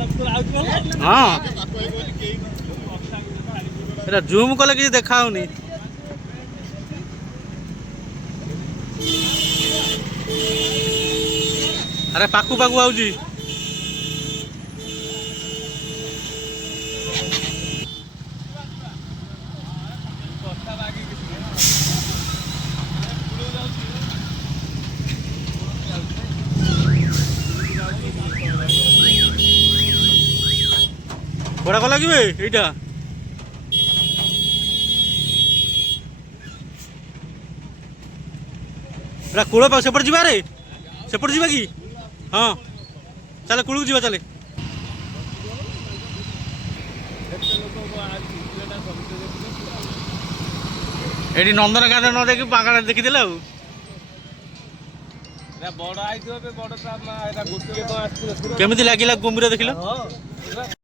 हाँ एटा जूम कले कि देखा अरे पाकू पाकू आउजी बड़ा कल लगे यहाँ कूल सेपट जा रे सेपट जा कि हाँ चल कूल जा चले ये नंदनकानन न देखी बागा देखीदे केमी लगे कुम्भीर देख